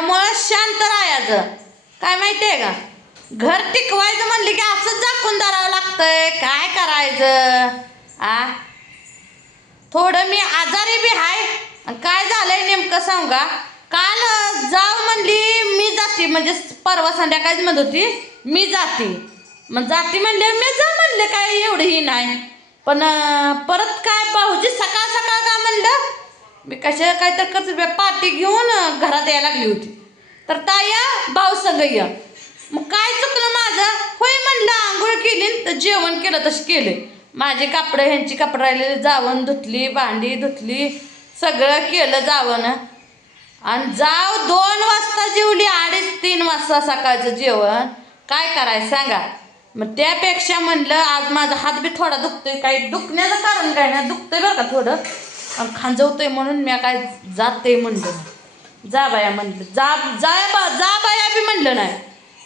त्यामुळं शांत राहायचं. काय माहिती आहे का, घर टिकवायचं म्हणलं की असंच झाकून धरावं लागतंय. काय करायचं थोडं मी आजारी बी आहे. काय झालंय नेमकं सांगा. काल जाव म्हणली मी जाते, म्हणजे परवा संध्याकाळीच म्हणत होती मी जाते. मग जाते म्हणले मी जा म्हणले, काय एवढंही नाही. पण परत काय भाऊजी सकाळ सकाळ का म्हणलं मी कशा काय तर करते पार्टी घेऊन घरात यायला लागली होती. तर ताया भाऊ संग या. मग काय चुकलं माझं. होय म्हणलं आंघोळ केली तर जेवण केलं तसं केले. माझे कपडे ह्यांची कपडे राहिलेले जावण धुतली, भांडी धुतली, सगळं केलं जावण. आणि जाव 2 वाजता जेवली, 2:30-3 वाजता सकाळचं जेवण. काय करायचं सांगा. मग त्यापेक्षा म्हणलं आज माझा हात बी थोडा दुखतोय. काही दुखण्याचं कारण काय नाही, दुखतंय बरं का थोडं आणि खांजवतोय म्हणून मी काय जाते म्हणलं. जा बाया म्हणलं, जा बाया बी म्हणलं नाही.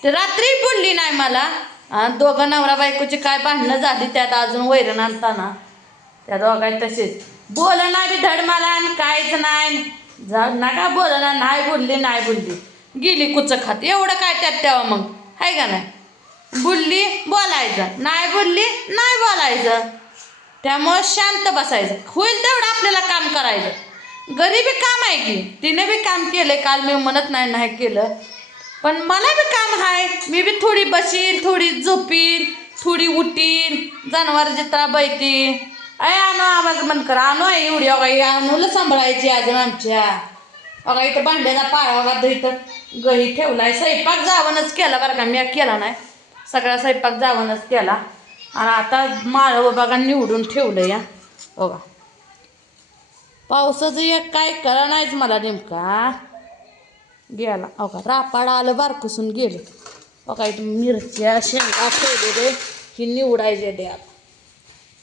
ते रात्री बोलली नाही मला. दोघं नवरा बायकोची काय भांडणं झाली, त्यात अजून वैरण आणताना त्या दोघांनी तसेच बोलणं नाही बी धड मला आणि काहीच नाही. जा नका बोलणं, नाही बोलली गेली कुचक खात. एवढं काय त्यात तेव्हा मग आहे का नाही. बोलली बोलायचं, नाही बोलली नाही बोलायचं. त्यामुळं शांत बसायचं. होईल तेवढं आपल्याला काम करायचं. घरी बी काम आहे की, तिने बी काम केलं काल, मी म्हणत नाही केलं. पण मला बी काम आहे. मी बी थोडी बसील, थोडी झोपील, थोडी उठील, जनावर जित्रा बैतील. आणू आवाज बंद करा. आणू आहे एवढी बघा, आणूला सांभाळायची अजून आमच्या. बघा इथं भांड्याचा पाळा बघा, इथं गही ठेवलाय. स्वयंपाक जावणच केला बरं का, मी केला नाही. सगळा स्वयंपाक जावणच केला. आणि आता माळं बघा निवडून ठेवलं या बघा. पावसाचं एक काय करा नाहीच मला नेमका गेला. बघा रापाड आलं बारकुसून गेलं. बघा इथं मिरच्या शेंगा ठेवलेले, ही निवडायचे द्या.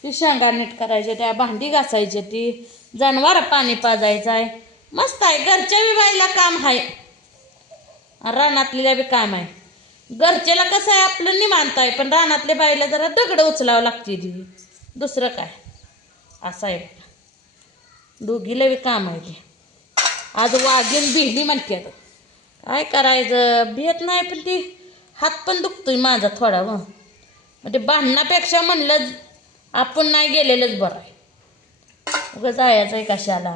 ती शेंगा नीट करायचे त्या, भांडी घासायची ती, जनावर पाणी पाजायचं आहे. मस्त आहे. घरच्या बी बाईला काम आहे, रानातल्या बी काम आहे. घरच्याला कसं आहे आपलं निवांत आहे, पण रानातल्या बाईला जरा दगडं उचलावं लागते ती, दुसरं काय असं आहे. दोघीला बी काम आहे ते. आज वाघीन भिली म्हणते. आता काय करायचं भेट नाही, पण ती हात पण दुखतोय माझा थोडा. मग ते भांडणापेक्षा म्हणलं आपण नाही गेलेलंच बरं आहे. उगाच जायचं आहे कशाला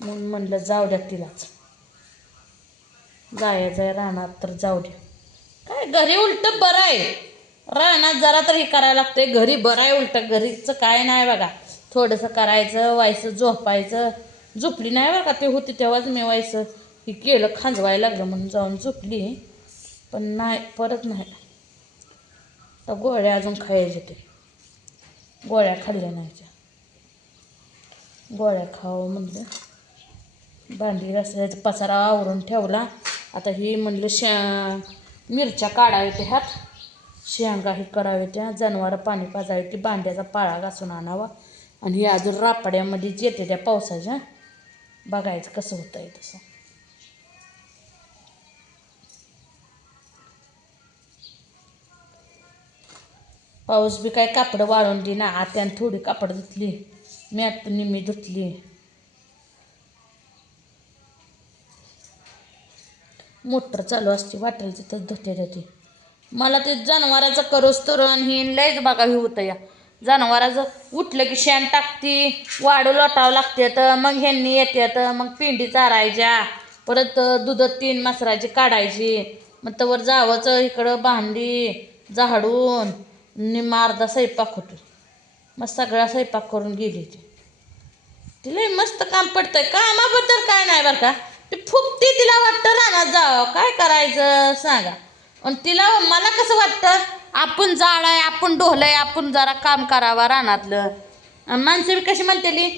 म्हणून म्हणलं जाऊ द्या, तिलाच जायचं आहे रानात तर जाऊ द्या. काय घरी उलट बरं आहे, रानात जरा तर हे करायला लागतंय. घरी बरं आहे उलट, घरीचं काय नाही बघा. थोडंसं करायचं, व्हायचं, झोपायचं. झोपली नाही बरं का, ते होती तेव्हाच मी व्हायचं हे केलं, खांजवायला लागलं म्हणून जाऊन झोपली. पण नाही परत नाही. तर गोळ्या अजून खायचे, ते गोळ्या खाल्ल्या नाहीच्या. गोळ्या खावं म्हणलं. भांडी घासायचं पसारा आवरून ठेवला. आता ही म्हणलं मिरच्या काढावे ते ह्यात, शेंगा हे करावे त्या, जनावर पाणी पाजावे ते, भांड्याचा पाळा घासून आणावा. आणि हे अजून रापाड्यामध्येच येते त्या पावसाच्या, बघायचं कसं होतं आहे तसं. पाऊस बी काय कापडं वाळून दे ना. आत्यानं थोडी कापड धुतली, मी आता निम्मी धुतली. मोटर चालू असते वाटेल तिथं धुते जाते. मला ते जनावराचं करोस तर ही लयच बघा हे होतं या. जनावराचं उठलं की शेण टाकती, वाढू लोटावं लागते. तर मग ह्यांनी येते, तर मग पिंडी चारायच्या, परत दूध 3 मसराची काढायची. मग तवर जावंचं इकडं भांडी झाडून निम्मा अर्धा स्वयंपाक होतो. मग सगळा स्वयंपाक करून गेली ती. तिला मस्त काम पडतंय. कामाबद्दल काय नाही बरं का, ती फुकती. तिला वाटतं रानात जावं, काय करायचं सांगा. आणि तिला मला कसं वाटतं आपण जाळ आहे, आपण ढोल आहे, आपण जरा काम करावं रानातलं. माणसं बी कशी म्हणतेली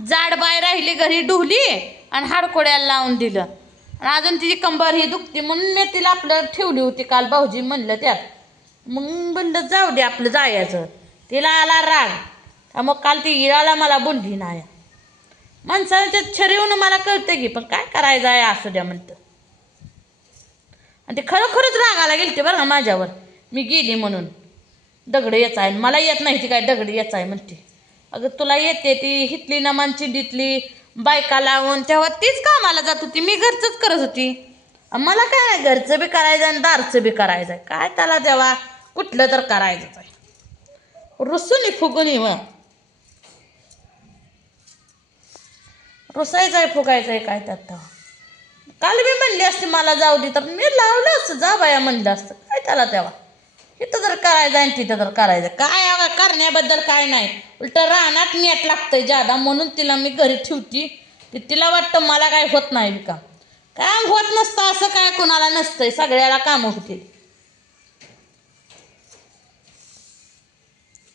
जाड बाय राहिली घरी ढोली आणि हाडकोड्याला लावून दिलं, आणि अजून तिची कंबर ही दुखती. म्हणून मी तिला आपलं ठेवली होती काल, भाऊजी म्हणलं त्यात. मग म्हणलं जाऊ दे आपलं जायचं. तिला आला राग, मग काल ती इळाला मला बोलली नाही. माणसाच्या छरीवून मला कळतं की, पण काय करायचं आहे असू द्या म्हणतं. आणि ते खरोखरच रागाला गेली ते बरं का माझ्यावर, मी गेली म्हणून. दगड यायचं आहे मला येत नाही, ती काय दगड यायचं आहे म्हणते. अगं तुला येते ती हितली नमान चिंडीतली बायका लावून, तेव्हा तीच कामाला जात होती, मी घरचंच करत होती. मला काय घरचं बी करायचं आणि दारचं बी करायचं आहे, काय त्याला तेव्हा कुठलं तर करायचंच आहे. रुसून फुगून मग रुसायचं आहे फुगायचं आहे काय त्यात तेव्हा. काल मी म्हणली असते मला जाऊ दे तर मी लावलं असतं, जा बाया म्हणलं असतं, काय त्याला तेव्हा. इथं तर करायचं आणि तिथं तर करायचं, काय करण्याबद्दल काय नाही. उलट रानात नेट लागतंय जादा, म्हणून तिला मी घरी ठेवती. तिला वाटतं मला काय होत नाही का, काम होत नसतं असं काय कोणाला नसतंय, सगळ्याला कामं होतील.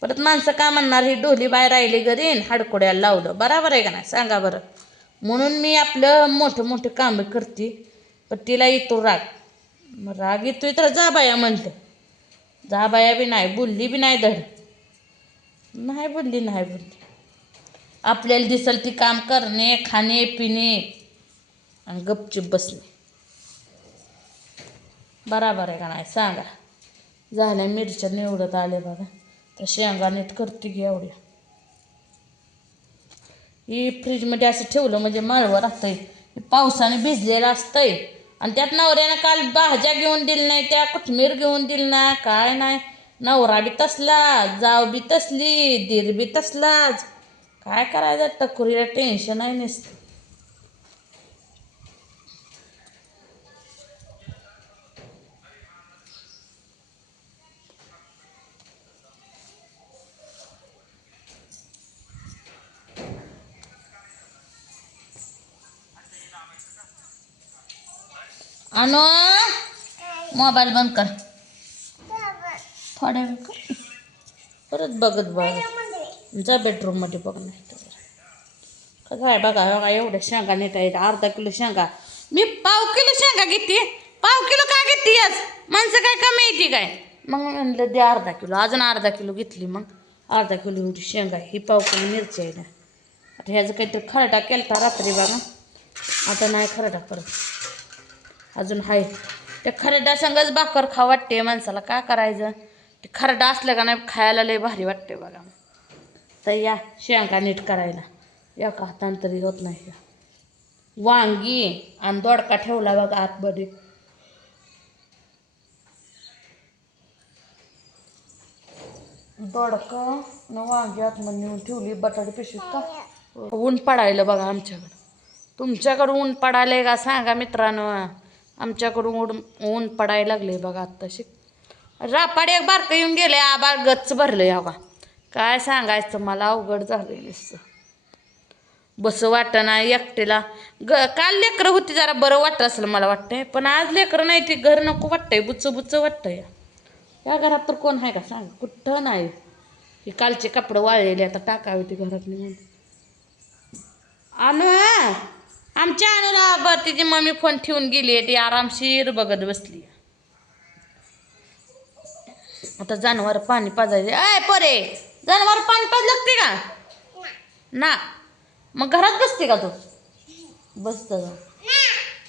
परत माणसं का म्हणणार ही डोली बाय राहिली घरी हाडकोड्याला लावलं, बरोबर आहे का नाही सांगा बरं. म्हणून मी आपलं मोठं मोठं कामं करते. पण तिला येतो राग, मग राग येतोय तर जा बाया म्हणलं, जा बाया बी नाही बोलली बी नाही धड, नाही बोलली. आपल्याला दिसल ती काम करणे, खाणे पिणे आणि गपचूप बसणे, बराबर आहे का नाही सांगा. झाल्या मिरच्या निवडत आले बघा, तर शेंगा नीट करते की एवढ्या. ही फ्रीजमध्ये असं ठेवलं म्हणजे माळवं राहतंय, पावसाने भिजलेलं असतंय. आणि त्यात नवऱ्यानं काल भाज्या घेऊन दिली नाही, त्या कोथमीर घेऊन दिली नाही, काय नाही. नवरा बी तसला, जाव बी तसली, दीर बी तसलाच, काय करायचं. टकुरीला टेन्शन आहे नसतं. आणू मोबाईल बंद कर, थोड्या वेळ कर, परत बघत बघ जा बेडरूममध्ये बघ. नाही तर काय बघा बघा एवढ्या शेंगा नीट आहेत, अर्धा किलो शेंगा. मी पाव किलो शेंगा घेते, पाव किलो काय घेते आज माणसं काय कमी येते काय. मग म्हणलं दे अर्धा किलो, अजून अर्धा किलो घेतली. मग अर्धा किलो एवढी शेंगा, ही पाव किलो मिरची आहे ना. आता ह्याचं काहीतरी खरडा केलता रात्री बघा, आता नाही खरडा परत, अजून हाय. त्या खरडा संगच भाकर खा वाटते माणसाला, काय करायचं. ते खरडा असलं का नाही खायला लय भारी वाटते बघा. तर या शेंगा नीट करायला एका हातानं तरी होत नाही. वांगी आणि दोडका ठेवला बघा आतमध्ये, दोडका न वांगी आतमध्ये नेऊन ठेवली. बटाटे पिशवीत का ऊन पडायला बघा आमच्याकडं. तुमच्याकडं ऊन पडायला का सांगा मित्रांनो. आमच्याकडून ऊन पडायला लागले बघा आत्ताशी. रापाड एक बारकं येऊन गेले, आबाळ गच्च भरलं या बा. काय सांगायचं मला, अवघड झालं नुसतं. बस वाटतं ना एकटीला. काल लेकरं होती जरा बरं वाटतं असलं मला वाटतंय, पण आज लेकरं नाही, ती घर नको वाटतंय, बुच्च बुच्च वाटतंय. या घरात तर कोण आहे का सांग, कुठं नाही. ही कालचे कपडे वाळलेले आता टाकावे ती घरात निघून. आणू आमच्या आणूला तिची मम्मी फोन ठेवून गेली, ती आरामशीर बघत बसली. आता जनावर पाणी पाजायचे. आय पोरे, जनावर पाणी पाज लागते का ना. मग घरात बसते का तू, बसत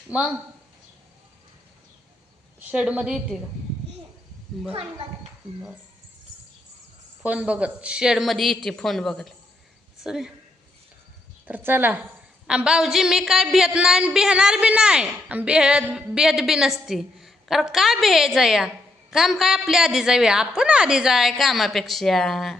मग शेडमध्ये येते का. बर फोन बघत शेडमध्ये येते, फोन बघत सर. तर चला भाऊजी, मी काय भेट नाही बिहणार बी नाही, भेट बी नसती. कारण काय भेजाया, काम काय आपल्या आधी जाऊया, आपण आधी जाय कामापेक्षा.